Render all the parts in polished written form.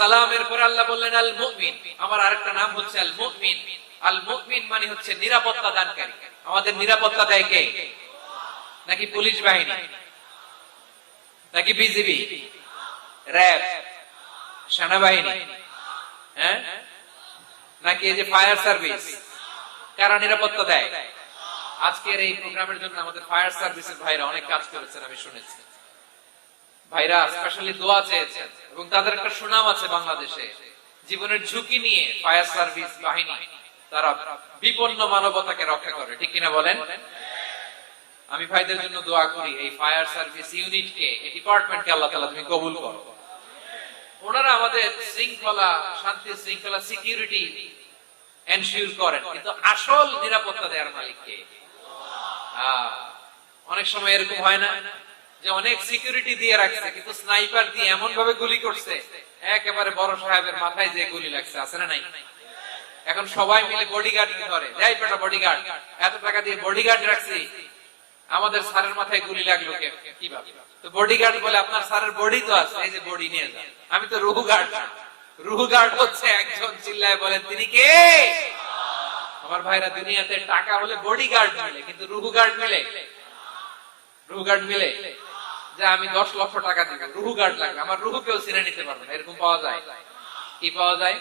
সালামের পরে আল্লাহ বললেন আল মুমিন, আমার আরেকটা নাম হচ্ছে আল মুমিন। আল মুমিন মানে হচ্ছে নিরাপত্তা দানকারী। আমাদের নিরাপত্তা দেয় কে? নাকি পুলিশ বাহিনী, নাকি বিজিবি, র‍্যাব, সেনাবাহিনী, হ্যাঁ, নাকি এই যে ফায়ার সার্ভিস? কারা নিরাপত্তা দেয়? আজকের এই প্রোগ্রামের জন্য আমাদের ফায়ার সার্ভিসের ভাইরা অনেক কাজ করেছেন, আমি শুনেছি। ভাইরা স্পেশালি দোয়া চেয়েছেন এবং তাদের একটা সুনাম আছে বাংলাদেশে। জীবনের ঝুঁকি নিয়ে ফায়ার সার্ভিস বাহিনী তারা বিপন্ন মানবতাকে রক্ষা করে, ঠিক কিনা বলেন? আমি ভাইদের জন্য দোয়া করি, এই ফায়ার সার্ভিস ইউনিটকে, এই ডিপার্টমেন্টকে আল্লাহ তাআলা তুমি কবুল করো। ওনারা আমাদের শৃঙ্খলা, শান্তি শৃঙ্খলা, সিকিউরিটি এনশিওর করেন, কিন্তু আসল নিরাপত্তা দেওয়ার মালিক কে? অনেক সময় এরকম হয় না যে অনেক সিকিউরিটি দিয়ে রাখছে, কিন্তু স্নাইপার দিয়ে এমন ভাবে গুলি করছে একেবারে বড় সাহেবের মাথায় যে গুলি লাগছে, আছে না নাই? এখন সবাই মিলে বডিগার্ড ধরে, যাই পেটা বডিগার্ড, এত টাকা দিয়ে বডিগার্ড রাখছি, আমাদের স্যারের মাথায় গুলি লাগলো কিভাবে? তো বডিগার্ড বলে আপনার স্যারের বডি তো আছে, এই যে বডি নিয়ে যান। আমি তো রুহু গার্ড না। রুহু গার্ড হচ্ছে একজন, চিল্লায় বলেন তিনি কে? আমার ভাইরা, দুনিয়াতে টাকা হলে বডিগার্ড মিলে, কিন্তু রুহু গার্ড মিলে? রুহু গার্ড মিলে যে আমি 10 লক্ষ টাকা দিব, রুহু গার্ড লাগবে, আমার রুহু কেউ চিনে নিতে পারবে না, এরকম পাওয়া যায়? কি পাওয়া যায়?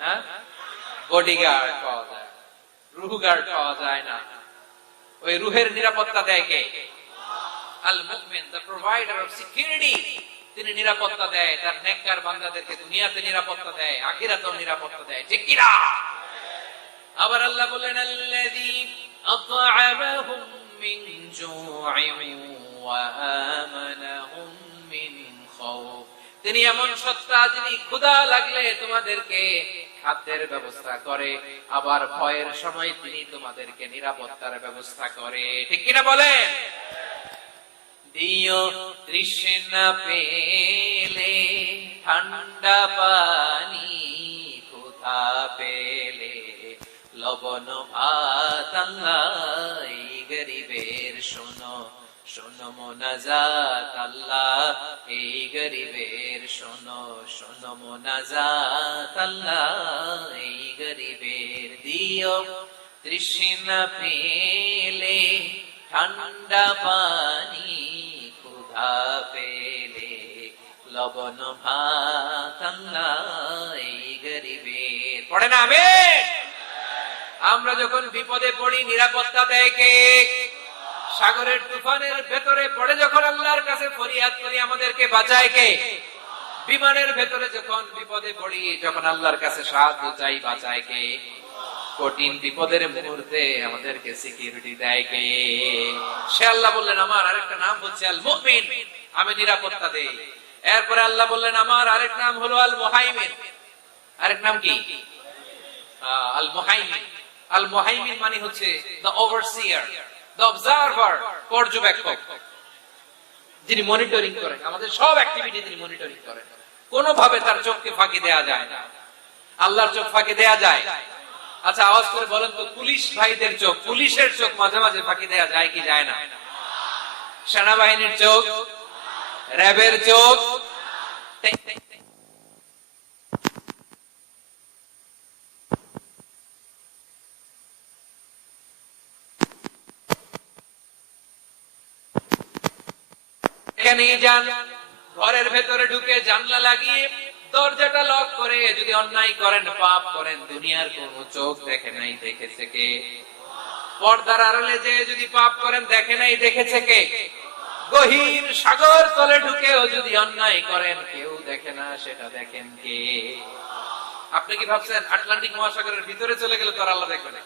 হ্যাঁ, বডিগার্ড পাওয়া যায়, রুহু গার্ড পাওয়া যায় না। ওই রুহের নিরাপত্তা দেয় কে? আল মুমিন, দ্য প্রোভাইডার অফ সিকিউরিটি। তিনি নিরাপত্তা দেয় তার নেককার বান্দাদেরকে, দুনিয়াতে নিরাপত্তা দেয়, আখিরাতেও নিরাপত্তা দেয়, ঠিক কি না? আবার আল্লাহ বলেন আল্লাযী আত'আমাহুম মিন জু'ইন ওয়া আমানাহুম মিন খাউফ। তিনি এমন সত্তা যিনি ক্ষুধা লাগলে তোমাদেরকে খাদ্যের ব্যবস্থা করে, আবার ভয়ের সময় তিনি তোমাদেরকে নিরাপত্তার ব্যবস্থা করে, ঠিক কিনা বলেন? দিও তৃষ্ণা পেলে ঠান্ডা পানি, ক্ষুধা পেলে লবণ ভাত, আল্লাহ এই গরিবের শোনো শোনো মোনাজাত, আল্লাহ এই গরিবের শোনো শোনো মোনাজাত, আল্লাহ এই গরিবের। দিও তৃষ্ণা পেলে ঠান্ডা পানি, ক্ষুধা পেলে লবণ ভাত, আল্লাহ এই গরিবের। পড়ে না আমিন? আমরা যখন বিপদে পড়ি নিরাপত্তা দেয় কে? সাগরের তুফানের ভেতরে পড়ে যখন আল্লাহর কাছে ফরিয়াদ করি আমাদেরকে বাঁচায় কে? বিমানের ভেতরে যখন বিপদে পড়ি, যখন আল্লাহর কাছে সাহায্য চাই, বাঁচায় কে? কঠিন বিপদের মুহূর্তে আমাদেরকে সিকিউরিটি দেয় কে? সে আল্লাহ বললেন আমার আরেকটা নাম হচ্ছে আল মুমিন, আমি নিরাপত্তা দেই। এরপরে আল্লাহ বললেন আমার আরেক নাম হলো আল মুহাইমিন। আরেক নাম কি? আল মুহাইমিন। আল মুহাইমিন মানে হচ্ছে দ্য ওভারসিয়ার, দ্য অবজারভার, পর্যবেক্ষক, যিনি মনিটরিং করেন আমাদের সব অ্যাক্টিভিটি, তিনি মনিটরিং করেন। কোনোভাবে তার চোখকে ফাঁকি দেয়া যায় না। আল্লাহর চোখ ফাঁকি দেয়া যায়? আচ্ছা আওয়াজ করে বলেন তো, পুলিশ ভাইদের চোখ, পুলিশের চোখ মাঝে মাঝে ফাঁকি দেয়া যায় কি যায় না? সেনাবাহিনীর চোখ, র‍্যাবের চোখ, এখানেই যান, ঘরের ভেতরে ঢুকে জানলা লাগিয়ে দরজাটা লক করে যদি অন্যায় করেন, পাপ করেন, দুনিয়ার কোন চোখ দেখে নাই, দেখেছে কে? পর্দার আড়ালে যে যদি পাপ করেন, দেখে নাই, দেখেছে কে? গহীন সাগর তলে ঢুকেও যদি অন্যায় করেন, কেউ দেখে না, সেটা দেখেন কে? আপনি কি ভাবছেন আটলান্টিক মহাসাগরের ভিতরে চলে গেলে তার আল্লাহ দেখবে না?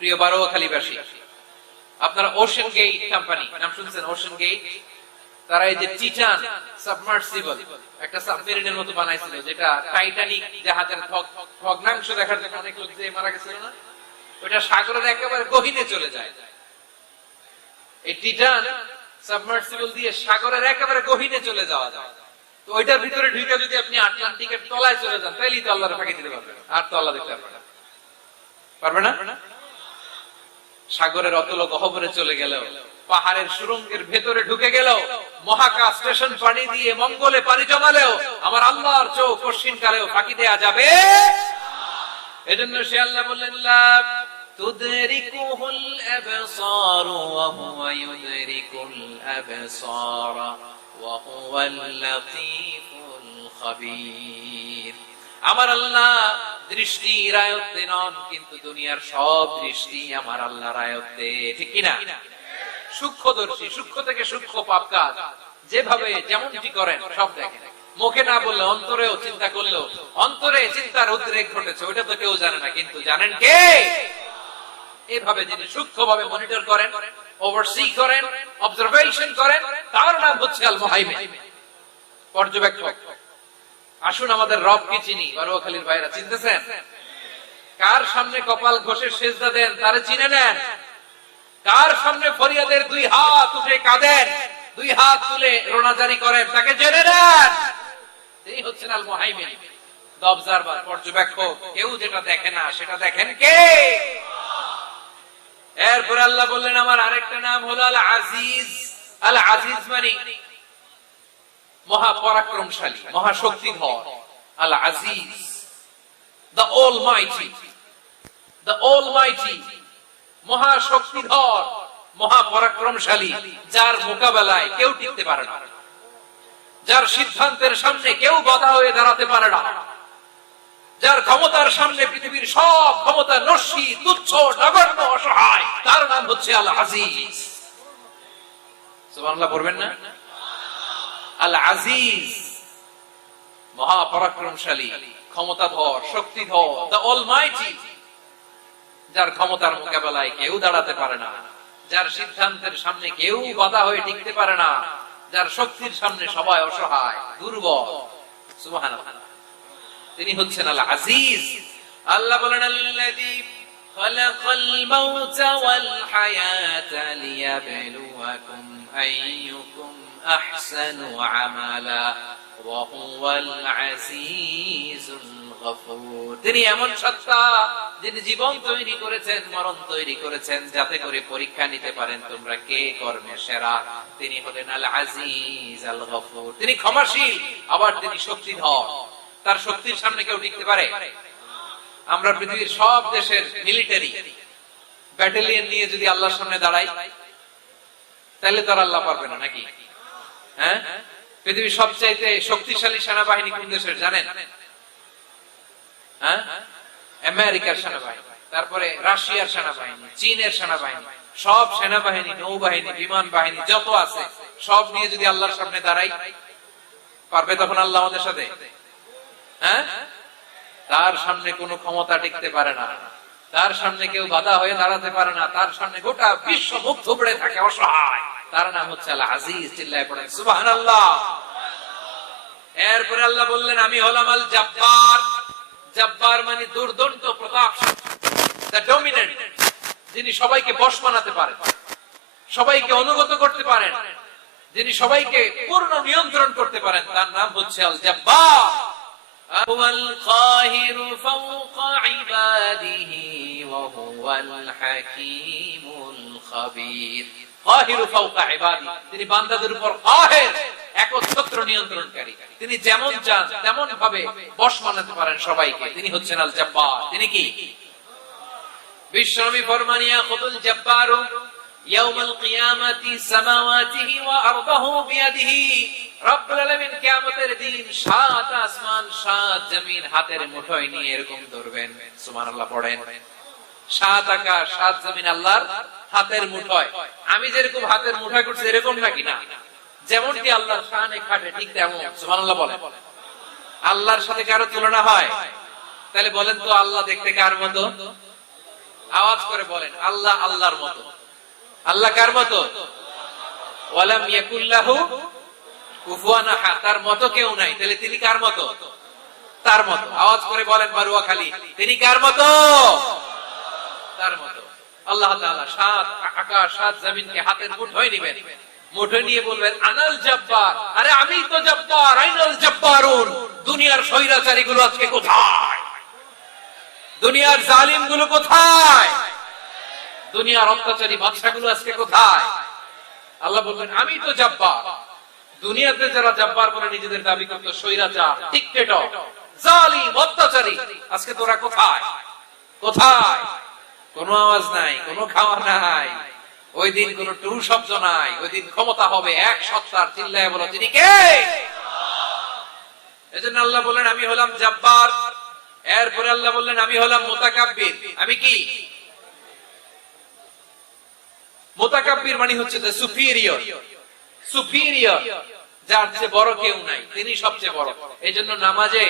প্রিয় বারোয়াখালীবাসী, আপনারা ওশেন গেট কোম্পানি নাম শুনছেন? ওশেন গেট, তারা এই যে টিটান সাবমার্সিবল একটা সাবমেরিনের মতো বানাইছিল, যেটা টাইটানিক জাহাজের ভগ্নাংশ দেখার জন্য অনেক লোক যে মারা গেছিল না, ওটা সাগরের একেবারে গহীনে চলে যায়। এই টিটান সাবমার্সিবল দিয়ে সাগরের একেবারে গহীনে চলে যাওয়া যায়। তো ওইটার ভিতরে ঢুকে যদি আপনি আটলান্টিকের তলায় চলে যান, তাহলেই তো আল্লাহর ফাঁকি দিতে পারবেন, আর তো আল্লাহ দেখতে পারবে না। সাগরের অতল গহ্বরে চলে গেল, পাহাড়ের সুরঙ্গের ভেতরে ঢুকে গেল, মহাকাশ স্টেশন পানি দিয়ে মঙ্গলে পানি জমালেও আমার আল্লাহর চোখ কঠিন কালেও ফাঁকি দেয়া যাবে। এজন্য সে আল্লাহ বললেন লা তুদরিকুহুল আবসার ওয়া হুয়া ইউদরিকুল আবসার ওয়া হুয়াল লাতীফুল খাবীর। আমার আল্লাহ দৃষ্টির আয়ত্তে নন, কিন্তু দুনিয়ার সব দৃষ্টি আমার আল্লাহর আয়ত্তে, ঠিক কি না? সূক্ষ্মদর্শী, সূক্ষ্ম থেকে সূক্ষ্ম পাপ কাজ যেভাবে যেমনটি করেন সব দেখেন। মুখে না বললে অন্তরেও চিন্তা করলেও অন্তরে চিন্তার উদ্রেক ঘটেছে, ওইটা তো কেউ জানে না, কিন্তু জানেন কে? এভাবে যিনি সূক্ষ্মভাবে মনিটর করেন, ওভারসি করেন, অবজারভেশন করেন, তার নাম হচ্ছে আল মুহাইমিন, পর্যবেক্ষক। আসুন আমাদের রবকে চিনি। বারোয়াখালীর ভাইরা চিনতেছেন? কার সামনে কপাল ঘষে সেজদা দেন তারে চিনে নেন। কার সামনে ফরিয়াদের দুই হাত উঠে কাঁদেন, দুই হাত তুলে রোনাজারি করেন, তাকে জেনে নেন। তিনি হচ্ছেন আল মুহাইমিন, দ্য অবজারভার, পর্যবেক্ষক। কেউ যেটা দেখে না সেটা দেখেন কে? এরপর আল্লাহ বললেন আমার আরেকটা নাম হলো আল আজিজ। আল আজিজ মানে মহাপরাক্রমশালী, মহাশক্তিধর। Al Aziz, the almighty, the almighty, মহাশক্তিধর, মহাপরাক্রমশালী, যার মোকাবেলায় কেউ টিকতে পারে না, যার সিদ্ধান্তের সামনে কেউ বাধা হয়ে দাঁড়াতে পারে না, যার ক্ষমতার সামনে পৃথিবীর সব ক্ষমতা নস্যি, তুচ্ছ, নগণ্য, অসহায়, তার নাম হচ্ছে আল আজিজ। সুবহানাল্লাহ পড়বেন না? আল আজিজ, মহাপরাক্রমশালী, ক্ষমতাধর, শক্তিধর, দ্য অলমাইটি, যার ক্ষমতার মোকাবেলায় কেউ দাঁড়াতে পারে না, যার সিদ্ধান্তের সামনে কেউ বাধা হয়ে টিকতে পারে না, যার শক্তির সামনে সবাই অসহায়, দুর্বল। সুবহানাল্লাহ, তিনি হচ্ছেন আল আজিজ। আল্লাহ বলেন আল্লাযী খালাকাল মাউতা ওয়াল হায়াতা লিয়াবলুয়াকুম আইয়ুকুম আহসানু আমালা ওয়া হুয়াল আজিজুল গফুর। তিনি এমন সত্তা যিনি জীবন তৈরি করেছেন, মরণ তৈরি করেছেন, যাতে করে পরীক্ষা নিতে পারেন তোমরা কে কর্মে সেরা। তিনি হলেন আল আজিজ আল গফুর। তিনি ক্ষমাশীল, আবার তিনি শক্তিধর। তার শক্তির সামনে কেউ টিকতে পারে? আমরা পৃথিবীর সব দেশের মিলিটারি ব্যাটালিয়ন নিয়ে যদি আল্লাহর সামনে দাঁড়াই, তাহলে তো আল্লাহ পারবে না নাকি? হ্যাঁ, পৃথিবীর সবচাইতে শক্তিশালী সেনাবাহিনী কোন দেশের জানেন? হ্যাঁ, আমেরিকার সেনাবাহিনী, তারপরে রাশিয়ার সেনাবাহিনী, চীনের সেনাবাহিনী, সব সেনাবাহিনী, নৌবাহিনী, বিমান বাহিনী যত আছে সব নিয়ে যদি আল্লাহর সামনে দাঁড়াই, পারবে তখন আল্লাহ আমাদের সাথে? হ্যাঁ, তার সামনে কোনো ক্ষমতা টিকতে পারে না, তার সামনে কেউ বাধা হয়ে দাঁড়াতে পারে না, তার সামনে গোটা বিশ্ব মুখ থুবড়ে থাকে অসহায়। তার নাম হচ্ছে আল আজিজ। চিল্লায় পড়েন সুবহানাল্লাহ। এরপরে আল্লাহ বললেন আমি হলাম আল জব্বার। জব্বার মানে দুর্দন্ত, প্রতাপশালী, দ্য ডমিনেন্ট, যিনি সবাইকে বশ বানাতে পারেন, সবাইকে অনুগত করতে পারেন, যিনি সবাইকে পূর্ণ নিয়ন্ত্রণ করতে পারেন, তার নাম হচ্ছে আল জব্বার। হুয়াল কাহিরু ফাওকা ইবাদিহি ওয়া হুয়াল হাকীমুল খাবীর। কাহিরু ফাওকা ইবাদি, তিনি বান্দাদের উপর কাহির, একচ্ছত্র নিয়ন্ত্রণকারী। তিনি যেমন চান তেমন ভাবে বশ বানাতে পারেন সবাইকে। তিনি হচ্ছেন আল জব্বার। তিনি কি? বিশ্বনবী ফরমান ইয়াখুদুল জব্বারু ইয়াউমাল কিয়ামাতি সামাওয়াতিহি ওয়া আরদাহু বিয়াদিহি। রব্বুল আলামিন কিয়ামতের দিন সাত আসমান সাত জমিন হাতের মুঠোয় নিয়ে এরকম ধরবেন। সুবহানাল্লাহ পড়েন। সাত আকাশ সাত জমিন আল্লাহর হাতের মুঠোয়। আমি যেরকম হাতের মুঠোয় করছি এরকম নাকি? না, যেমনটি আল্লাহর শানে খাটে ঠিক তেমন। সুবহানাল্লাহ বলেন। আল্লাহর সাথে কারো তুলনা হয়? তাহলে বলেন তো আল্লাহ দেখতে কার মতো? আওয়াজ করে বলেন আল্লাহ আল্লাহর মতো। আল্লাহ কার মতো? ওয়ালাম ইয়াকুল্লাহু কুফুয়ান আহাদ, তার মতো কেউ নাই। তাহলে তিনি কার মতো? তার মতো। আওয়াজ করে বলেন বারুয়াখালী, তিনি কার মতো? তার মতো। আল্লাহ তাআলা সাত আকাশ সাত জমিনকে হাতের মুঠোয় নেবেন, মুঠোয় নিয়ে বলবেন আনাল জব্বার। আরে আমি তো জব্বার, আইনাল জব্বারুন। দুনিয়ার স্বৈরাচারী গুলো আজকে কোথায়? দুনিয়ার জালিম গুলো কোথায়? দুনিয়ার অত্যাচারী বাদশা গুলো আজকে কোথায়? আল্লাহ বলবেন আমি তো জব্বার। দুনিয়াতে যারা জাব্বার বলে নিজেদের দাবি করত, স্বৈরাচার, ডিক্টেটর, জালিম, অত্যাচারী, আজকে তোরা কোথায়? কোথায়? কোনো আওয়াজ নাই, কোনো খাওয়া নাই, ওই দিন কোন টু শব্দ নাই। ওই দিন ক্ষমতা হবে এক সত্তার। চিল্লায় বলো তিনি কে? এজন্য আল্লাহ বললেন আমি হলাম জাব্বার। এরপরে আল্লাহ বললেন আমি হলাম মুতাকাব্বির। আমি কি? মুতাকাব্বির মানে হচ্ছে দ্য সুপিরিয়র। সুপিরিয়র, যার চেয়ে বড় কেউ নাই, তিনি সবচেয়ে বড়। এজন্য নামাজে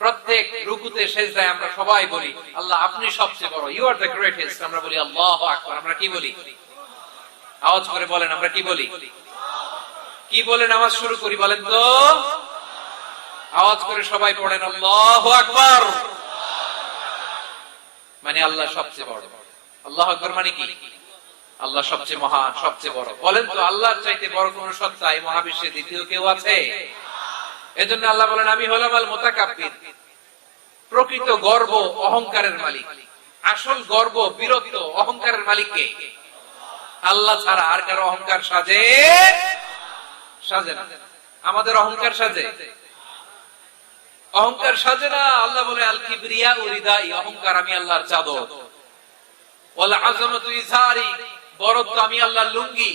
প্রত্যেক রুকুতে সেজদায় আমরা সবাই বলি আল্লাহ আপনি সবচেয়ে বড়, ইউ আর দ্য গ্রেটেস্ট। আমরা বলি আল্লাহু আকবার। আমরা কি বলি? আওয়াজ করে বলেন, আমরা কি বলি? কি বলে নামাজ শুরু করি বলেন তো? আওয়াজ করে সবাই পড়েন আল্লাহু আকবার। মানে আল্লাহ সবচেয়ে বড়। আল্লাহু আকবার মানে কি? আল্লাহ সবচেয়ে মহান, সবচেয়ে বড়। বলেন তো আল্লাহর চাইতে বড় কোন সত্তা এই মহাবিশ্বে দ্বিতীয় কেউ আছে? এজন্য আল্লাহ বলেন আমি হলাম আল মুতাকাব্বির। প্রকৃত গর্ব অহংকারের মালিক। আসল গর্ব, বীরত্ব, অহংকারের মালিক কে? আল্লাহ ছাড়া আর কারো অহংকার সাজে? সাজে না। আমাদের অহংকার সাজে? অহংকার সাজে না। আল্লাহ বলে আল কিবরিয়া উরিদাই, অহংকার আমি আল্লাহর চাদর। ওয়াল আযমাতু ইজারি, বড়ত্ব আমি আল্লাহর লুঙ্গি।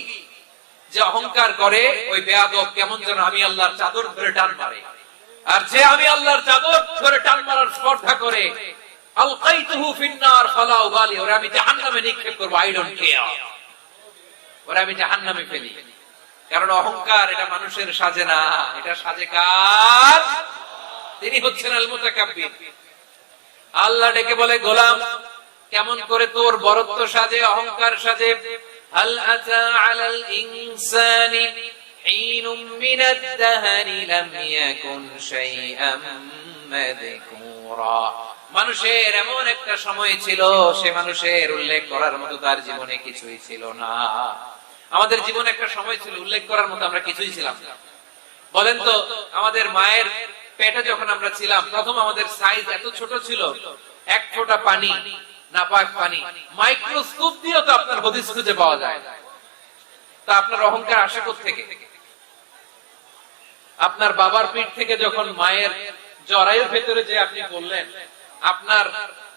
যে অহংকার করে ওই বেয়াদব কেমন যেন আমি আল্লাহর চাদর ধরে টান মারে। আর যে আমি আল্লাহর চাদর ধরে টান মারার স্পর্ধা করে আলকাইতুহু ফিন্নার ফালা উবালি, ওরে আমি জাহান্নামে নিক্ষেপ করব, আই ডোন্ট কেয়ার, ওরে আমি জাহান্নামে ফেলি। কারণ অহংকার এটা মানুষের সাজে না, এটা সাজে কার? তিনি হচ্ছেন আল মুতাকাব্বির। আল্লাহ ডেকে বলে গোলাম কেমন করে তোর বরত্ব সাজে, অহংকার সাজে? হাল আতা আলাল ইনসানি হিনুম মিনাদ দাহরি লাম ইয়াকুন শাইআম মাযকুরা। মানুষের এমন একটা সময় ছিল, সে মানুষের উল্লেখ করার মতো তার জীবনে কিছুই ছিল না। আমাদের জীবনে একটা সময় ছিল উল্লেখ করার মতো আমরা কিছুই ছিলাম না। বলেন তো আমাদের মায়ের পেটে যখন আমরা ছিলাম, প্রথম আমাদের সাইজ এত ছোট ছিল, এক ফোঁটা পানি, নাপাক পানি, মাইক্রোস্কোপ দিয়েও তো আপনার হদিস খুঁজে পাওয়া যায়। তা আপনার অহংকার আসে কোত্থেকে? আপনার বাবার পিঠ থেকে যখন মায়ের জরায়ুর ভেতরে যে আপনি বললেন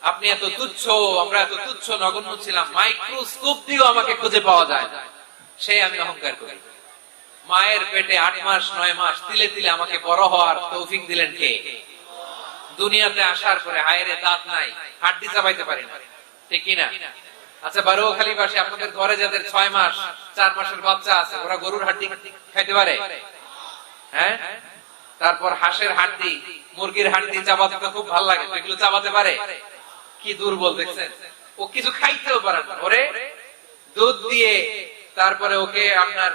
আপনি এত তুচ্ছ, আমরা এত তুচ্ছ নগণ্য ছিলাম, মাইক্রোস্কোপ দিয়েও আমাকে খুঁজে পাওয়া যায়, সে আমি অহংকার করি। মায়ের পেটে 8 মাস 9 মাস তিলে তিলে আমাকে বড় হওয়ার তৌফিক দিলেন কে? দুনিয়াতে আসার পরে হায়রে দাঁত নাই, হাড্ডি চাবাইতে পারি না, ঠিক কিনা? আচ্ছা বারোখালী পাশে আপনাদের ঘরে যাদের 6 মাস 4 মাসের বাচ্চা আছে, ওরা গরুর হাড্ডি খাইতে পারে? হ্যাঁ। তারপর হাঁসের হাড্ডি, মুরগির হাড্ডি চাবাতে তো খুব ভালো লাগে, এগুলো চাবাতে পারে? কি দুর্বল দেখছেন, ও কিছু খাইতেও পারে না। ওরে দুধ দিয়ে, তারপরে ওকে আপনার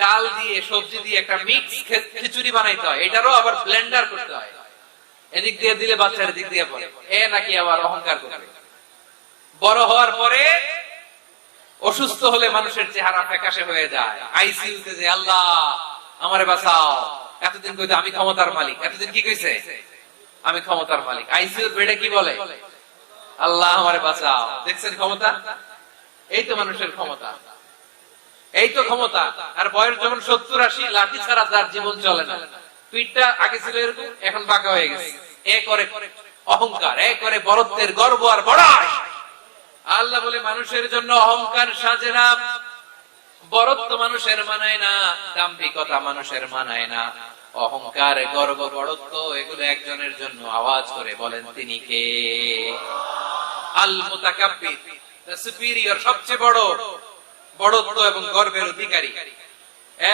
ডাল দিয়ে, সবজি দিয়ে একটা মিক্স খিচুড়ি বানাইতে হয়, এটারও আবার ব্লেন্ডার করতে হয়। এদিক দিয়ে দিলে বাচ্চার দিক দিয়ে পড়ে, এ নাকি আবার অহংকার করবে। বড় হওয়ার পরে অসুস্থ হলে মানুষের চেহারা ফ্যাকাশে হয়ে যায়, আইসিইউতে যে আল্লাহ আমারে বাঁচাও। এতদিন কইতে আমি ক্ষমতার মালিক, এতদিন কি কইছে? আমি ক্ষমতার মালিক। আইসিইউর বেডে কি বলে? আল্লাহ আমারে বাঁচাও। দেখছেন ক্ষমতা? এই তো মানুষের ক্ষমতা, এই তো ক্ষমতা। আর বয়স যখন 70-80, লাঠি ছাড়া তার জীবন চলে না। পিঠটা আগে ছিল এরকম, এখন বাঁকা হয়ে গেছে। এ করে অহংকার, এ করে বড়ত্বের গর্ব আর বড়াই। আল্লাহ বলে মানুষের জন্য অহংকার সাজে না, বড়ত্ব মানুষের মানায় না, দাম্ভিকতা মানুষের মানায় না। অহংকার, গর্ব, বড়ত্ব এগুলো একজনের জন্য। আওয়াজ করে বলেন তিনি কে? আল মুতাকাব্বির, দ্য সুপিরিয়র, সবচেয়ে বড়, বড়ত্ব এবং গর্বের অধিকারী।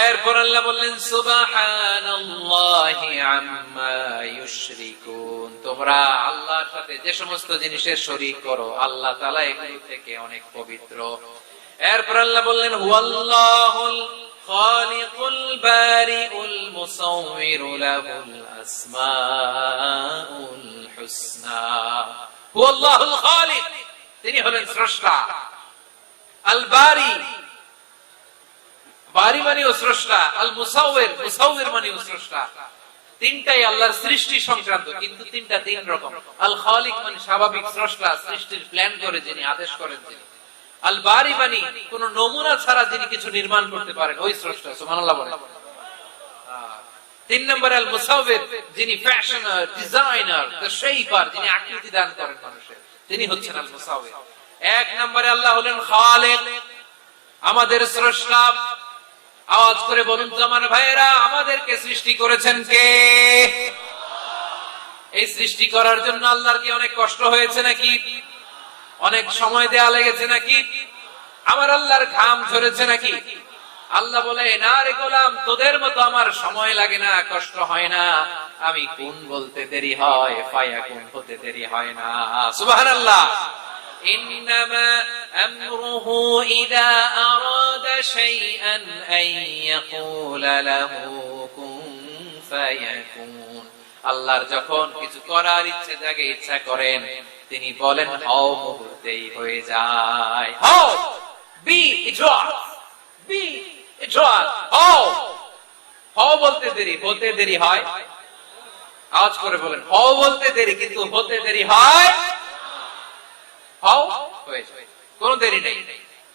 এরপর আল্লাহ বললেন সুবহানাল্লাহি আম্মা ইউশরিকুন। তোমরা আল্লাহর সাথে যে সমস্ত জিনিসের শরীক করো, আল্লাহ তাআলা এগুলো থেকে অনেক পবিত্র। এরপর আল্লাহ বললেন হুয়াল্লাহুল খালিকুল বারিউল মুসাউবিরু লাহুল আসমাউল হুসনা। হুয়াল্লাহুল খালিক, তিনি হলেন স্রষ্টা। আল বারি, বারি মানেও স্রষ্টা। আল মুসাউবির, মুসাউবির মানেও স্রষ্টা। তিনটাই আল্লাহর সৃষ্টি সংক্রান্ত, কিন্তু তিনটা তিন রকম। আল খালিক মানে স্বাভাবিক স্রষ্টা, সৃষ্টির প্ল্যান করে যিনি, আদেশ করেন যিনি। আল বারি মানে কোন নমুনা ছাড়া যিনি কিছু নির্মাণ করতে পারেন, ওই স্রষ্টা। সুবহানাল্লাহ বলেন। তিন নম্বর আল মুসাউবির, যিনি ফ্যাশনার, ডিজাইনার, দ্য শেপার, যিনি আকৃতি দান করেন মানুষের, তিনি হচ্ছেন আল মুসাউবির। এক নম্বরে আল্লাহ হলেন খালিক, আমাদের স্রষ্টা। আওয়াজ করে বলুন তো আমার ভাইয়েরা, আমাদেরকে সৃষ্টি করেছেন কে? এই সৃষ্টি করার জন্য আল্লাহর কি অনেক কষ্ট হয়েছে নাকি? অনেক সময় দেয়া লেগেছে নাকি? আমার আল্লাহর ঘাম ঝরেছে নাকি? আল্লাহ বলে, না রে গোলাম, তোদের মতো আমার সময় লাগে না, কষ্ট হয় না। আমি কোন বলতে দেরি হয়, ফায়াকুন হতে দেরি হয় না। সুবহানাল্লাহ। ইন্নামা আমরুহু ইযা আরাদা শাইআন আন ইয়াকুলা লাহু কুন ফায়াকুন। আল্লাহর যখন কিছু করার ইচ্ছে জাগে, ইচ্ছা করেন, তিনি বলেন হও, মুহূর্তেই হয়ে যায়। হও, বি ইট ওয়াজ, বি ইট ওয়াজ। হও, হও বলতে দেরি, হতে দেরি হয়। আওয়াজ করে বলেন, হও বলতে দেরি, কিন্তু হতে দেরি হয়। হও হয়ে যায়, কোনো দেরি নেই।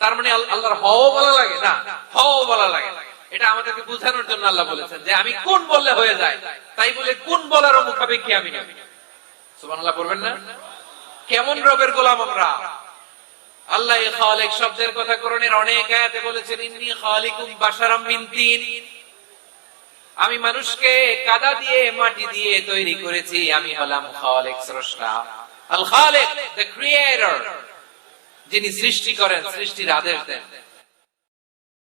তার মানে আল্লাহর হও বলা লাগে না, হও বলা লাগে। এটা আমাদেরকে বোঝানোর জন্য আল্লাহ বলেছেন যে আমি কোন বললে হয়ে যায়, তাই বলে কোন বলারও মুখাপেক্ষী আমি না। সুবহানাল্লাহ পড়বেন না? কেমন রবের গোলাম আমরা! আল্লাহ এই খালিক শব্দের কথা কোরআনের অনেক আয়াতে বলেছেন, ইন্নী খালিকুম বাশারাম মিন তিন। আমি মানুষকে কাদা দিয়ে, মাটি দিয়ে তৈরি করেছি। আমি হলাম খালিক, স্রষ্টা। আল খালিক, দ্য ক্রিয়েটর, যিনি সৃষ্টি করেন, সৃষ্টির আদেশ দেন।